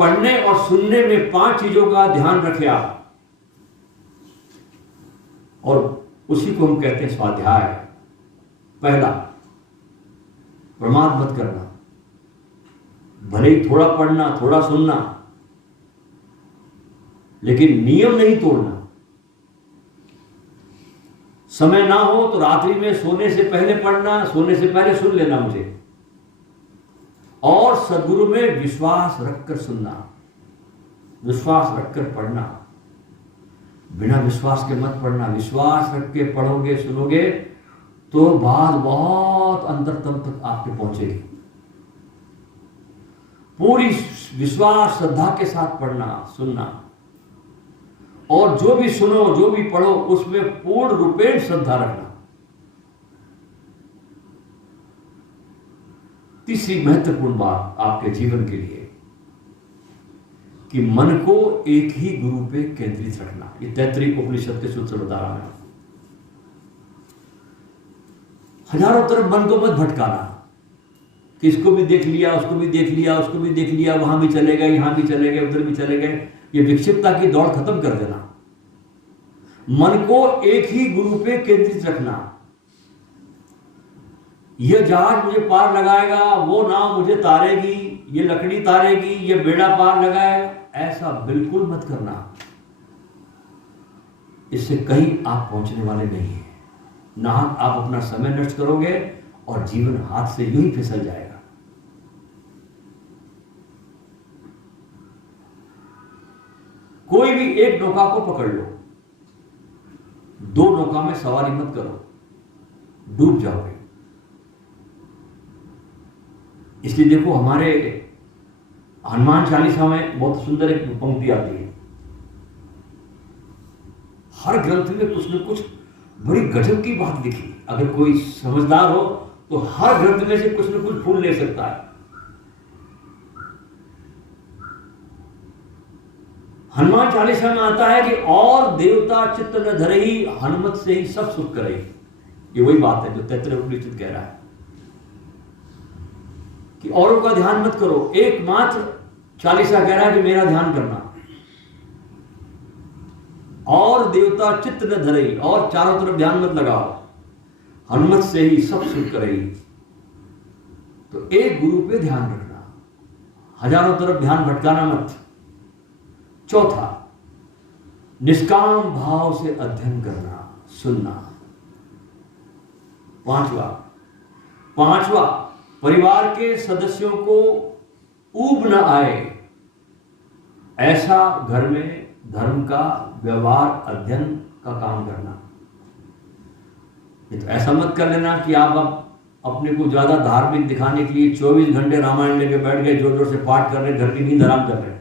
पढ़ने और सुनने में 5 चीजों का ध्यान रखें आप, और उसी को हम कहते हैं स्वाध्याय। पहला, प्रमाद मत करना, भले ही थोड़ा पढ़ना थोड़ा सुनना, लेकिन नियम नहीं तोड़ना। समय ना हो तो रात्रि में सोने से पहले पढ़ना, सोने से पहले सुन लेना मुझे, और सद्गुरु में विश्वास रखकर सुनना, विश्वास रखकर पढ़ना। बिना विश्वास के मत पढ़ना। विश्वास रख के पढ़ोगे सुनोगे तो बात बहुत अंतरतम तक आपके पहुंचेगी। पूरी विश्वास श्रद्धा के साथ पढ़ना सुनना, और जो भी सुनो जो भी पढ़ो उसमें पूर्ण रूपेण श्रद्धा रखना। तीसरी महत्वपूर्ण बात आपके जीवन के लिए कि मन को एक ही गुरु पे केंद्रित रखना। ये तैत्तिरीय उपनिषद के सूत्र बता रहा है। हजारों तरफ मन को मत भटकाना कि इसको भी देख लिया, उसको भी देख लिया, उसको भी देख लिया, वहां भी चले गए, यहां भी चले गए, उधर भी चले गए। ये विक्षिप्तता की दौड़ खत्म कर देना। मन को एक ही गुरु पे केंद्रित रखना। यह जहाज मुझे पार लगाएगा, वो नाव मुझे तारेगी, ये लकड़ी तारेगी, ये बेड़ा पार लगाएगा, ऐसा बिल्कुल मत करना। इससे कहीं आप पहुंचने वाले नहीं हैं। ना आप अपना समय नष्ट करोगे और जीवन हाथ से यूं ही फिसल जाएगा। कोई भी एक नौका को पकड़ लो, 2 नौका में सवारी मत करो, डूब जाओगे। इसलिए देखो, हमारे हनुमान चालीसा में बहुत सुंदर एक पंक्ति आती है। हर ग्रंथ में कुछ न कुछ बड़ी गजब की बात लिखी। अगर कोई समझदार हो तो हर ग्रंथ में से कुछ न कुछ फूल ले सकता है। हनुमान चालीसा में आता है कि और देवता चित्त न धरई, हनुमत से ही सब सुख करई। ये वही बात है जो तैत्तिरीय उपनिषद कह रहा है कि औरों का ध्यान मत करो, एकमात्र चालीसा कह रहा है कि मेरा ध्यान करना। और देवता चित्त न धरई, और चारों तरफ ध्यान मत लगाओ, हनुमत से ही सब सुख करई। तो एक गुरु पे ध्यान रखना, हजारों तरफ ध्यान भटकाना मत। चौथा, निष्काम भाव से अध्ययन करना सुनना। पांचवा, परिवार के सदस्यों को ऊब न आए, ऐसा घर में धर्म का व्यवहार अध्ययन का काम करना। तो ऐसा मत कर लेना कि आप अब अपने को ज्यादा धार्मिक दिखाने के लिए 24 घंटे रामायण लेके बैठ गए, जोर जोर से पाठ कर रहे, घर की नींद हराम कर रहे।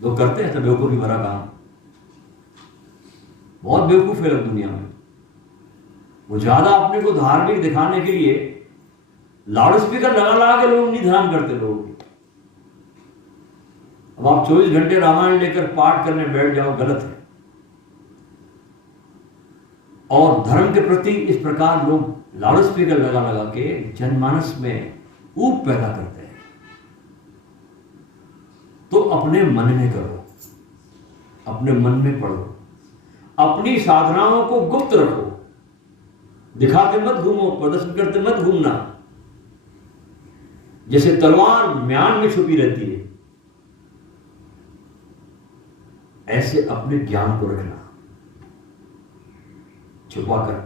लोग करते हैं तो बेवकूफी भरा काम। बहुत बेवकूफ है लोग दुनिया में। वो ज्यादा अपने को धार्मिक दिखाने के लिए लाउड स्पीकर लगा लगा के लोग नींद हराम करते लोगों की। अब आप 24 घंटे रामायण लेकर पाठ करने बैठ जाओ, गलत है। और धर्म के प्रति इस प्रकार लोग लाउड स्पीकर लगा लगा के जनमानस में ऊब पैदा करते हैं। तो अपने मन में करो, अपने मन में पढ़ो, अपनी साधनाओं को गुप्त रखो, दिखाते मत घूमो, प्रदर्शन करते मत घूमना। जैसे तलवार म्यान में छुपी रहती है, ऐसे अपने ज्ञान को रखना, छुपाकर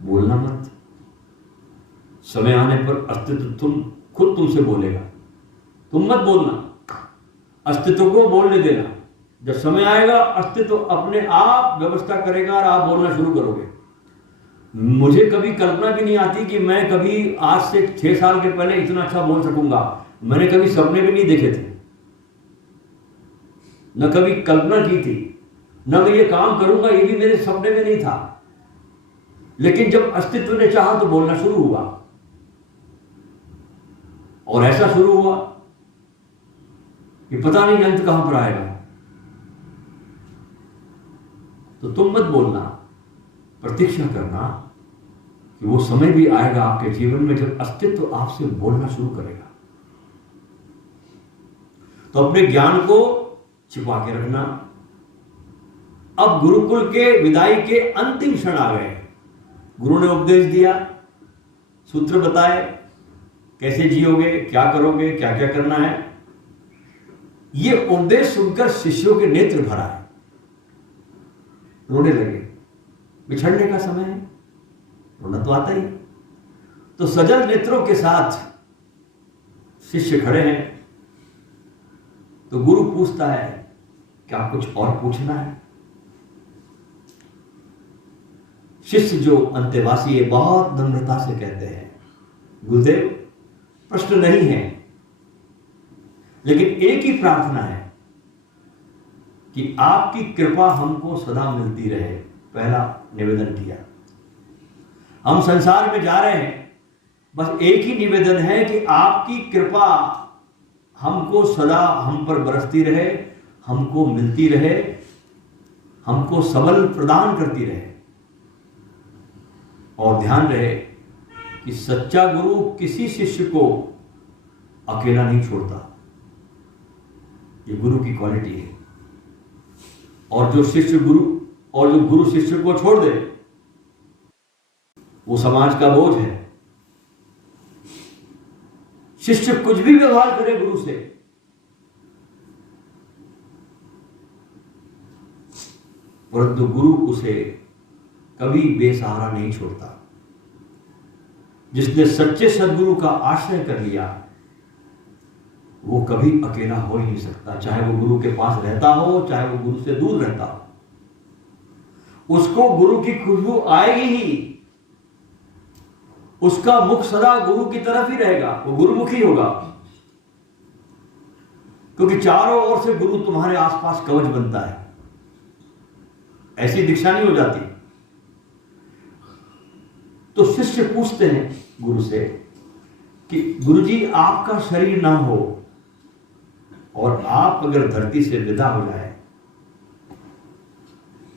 बोलना मत। समय आने पर अस्तित्व खुद तुमसे बोलेगा, तुम मत बोलना। अस्तित्व को बोलने देना। जब समय आएगा अस्तित्व अपने आप व्यवस्था करेगा और आप बोलना शुरू करोगे। मुझे कभी कल्पना भी नहीं आती कि मैं कभी आज से 6 साल के पहले इतना अच्छा बोल सकूंगा। मैंने कभी सपने भी नहीं देखे थे, न कभी कल्पना की थी, न मैं ये काम करूंगा, ये भी मेरे सपने में नहीं था। लेकिन जब अस्तित्व ने चाहा तो बोलना शुरू हुआ, और ऐसा शुरू हुआ कि पता नहीं अंत कहां पर आएगा। तो तुम मत बोलना, प्रतीक्षा करना कि वो समय भी आएगा आपके जीवन में जब अस्तित्व आपसे बोलना शुरू करेगा। तो अपने ज्ञान को छिपा के रखना। अब गुरुकुल के विदाई के अंतिम क्षण आ गए। गुरु ने उपदेश दिया, सूत्र बताए, कैसे जियोगे, क्या करोगे, क्या क्या करना है। ये उपदेश सुनकर शिष्यों के नेत्र भरा है, रोने लगे। बिछड़ने का समय है, रोना तो आता ही। तो सजल नेत्रों के साथ शिष्य खड़े हैं। तो गुरु पूछता है, क्या कुछ और पूछना है? शिष्य जो अंतेवासी है बहुत नम्रता से कहते हैं, गुरुदेव प्रश्न नहीं है, लेकिन एक ही प्रार्थना है कि आपकी कृपा हमको सदा मिलती रहे। पहला निवेदन किया। हम संसार में जा रहे हैं, बस एक ही निवेदन है कि आपकी कृपा हमको सदा हम पर बरसती रहे, हमको मिलती रहे, हमको सबल प्रदान करती रहे। और ध्यान रहे कि सच्चा गुरु किसी शिष्य को अकेला नहीं छोड़ता। ये गुरु की क्वालिटी है। और जो गुरु शिष्य को छोड़ दे, वो समाज का बोझ है। शिष्य कुछ भी व्यवहार करे गुरु से, परंतु गुरु उसे कभी बेसहारा नहीं छोड़ता। जिसने सच्चे सद्गुरु का आश्रय कर लिया, वो कभी अकेला हो ही नहीं सकता। चाहे वो गुरु के पास रहता हो, चाहे वो गुरु से दूर रहता हो, उसको गुरु की खुशबू आएगी ही। उसका मुख सदा गुरु की तरफ ही रहेगा, वो गुरुमुखी होगा। क्योंकि चारों ओर से गुरु तुम्हारे आसपास कवच बनता है। ऐसी दीक्षा नहीं हो जाती। तो शिष्य पूछते हैं गुरु से कि गुरुजी, आपका शरीर ना हो और आप अगर धरती से विदा हो जाए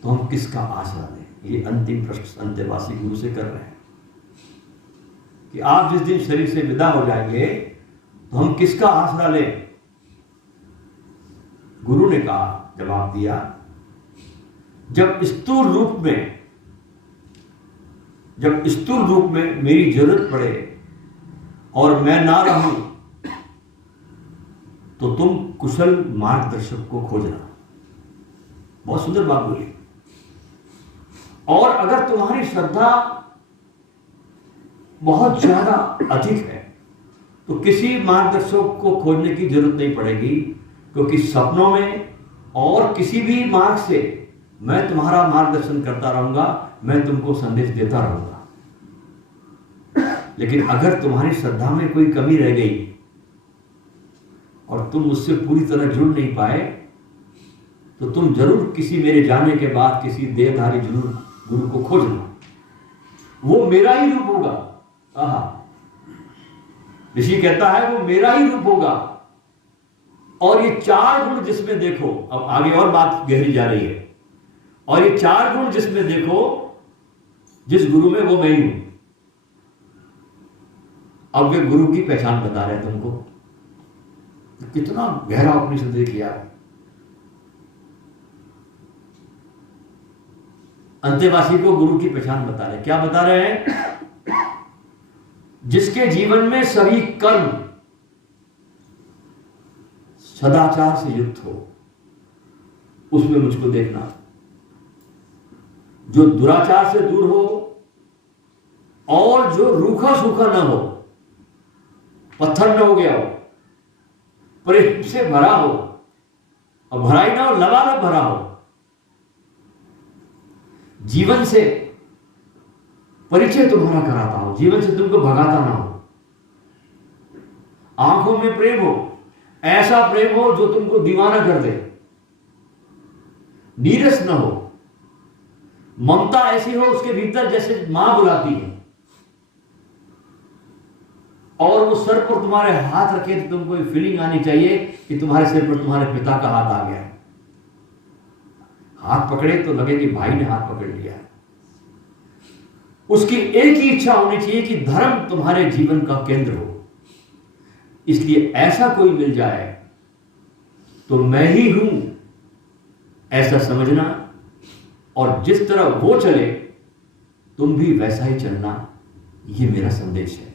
तो हम किसका आसरा लें? ये अंतिम प्रश्न अंतेवासी गुरु से कर रहे हैं कि आप जिस दिन शरीर से विदा हो जाएंगे तो हम किसका आसरा लें? गुरु ने कहा, जवाब दिया, जब स्थूल रूप में मेरी जरूरत पड़े और मैं ना रहूं तो तुम कुशल मार्गदर्शक को खोजना। बहुत सुंदर बात बोली। और अगर तुम्हारी श्रद्धा बहुत ज्यादा अधिक है तो किसी मार्गदर्शक को खोजने की जरूरत नहीं पड़ेगी, क्योंकि सपनों में और किसी भी मार्ग से मैं तुम्हारा मार्गदर्शन करता रहूंगा, मैं तुमको संदेश देता रहूंगा। लेकिन अगर तुम्हारी श्रद्धा में कोई कमी रह गई और तुम मुझसे पूरी तरह जुड़ नहीं पाए, तो तुम जरूर किसी मेरे जाने के बाद किसी देहधारी जरूर गुरु को खोजना। वो मेरा ही रूप होगा। ऋषि कहता है वो मेरा ही रूप होगा। और ये 4 गुण जिसमें देखो, अब आगे और बात गहरी जा रही है, और ये 4 गुण जिसमें देखो, जिस गुरु में, वो मैं ही हूं। अब वे गुरु की पहचान बता रहे हैं तुमको। कितना गहरा उपनिषद किया। अंतेवासी को गुरु की पहचान बता रहे। क्या बता रहे हैं? जिसके जीवन में सभी कर्म सदाचार से युक्त हो, उसमें मुझको देखना। जो दुराचार से दूर हो और जो रूखा सूखा ना हो, पत्थर न हो गया हो, प्रेम से भरा हो, और भराई ना हो, लबालब भरा हो, जीवन से परिचय तुम्हारा कराता हो, जीवन से तुमको भगाता ना हो, आंखों में प्रेम हो, ऐसा प्रेम हो जो तुमको दीवाना कर दे, नीरस न हो, ममता ऐसी हो उसके भीतर जैसे मां बुलाती है, और वो सर पर तुम्हारे हाथ रखे तो तुमको फीलिंग आनी चाहिए कि तुम्हारे सिर पर तुम्हारे पिता का हाथ आ गया है। हाथ पकड़े तो लगे कि भाई ने हाथ पकड़ लिया है। उसकी एक ही इच्छा होनी चाहिए कि धर्म तुम्हारे जीवन का केंद्र हो। इसलिए ऐसा कोई मिल जाए तो मैं ही हूं ऐसा समझना, और जिस तरह वो चले तुम भी वैसा ही चलना, ये मेरा संदेश है।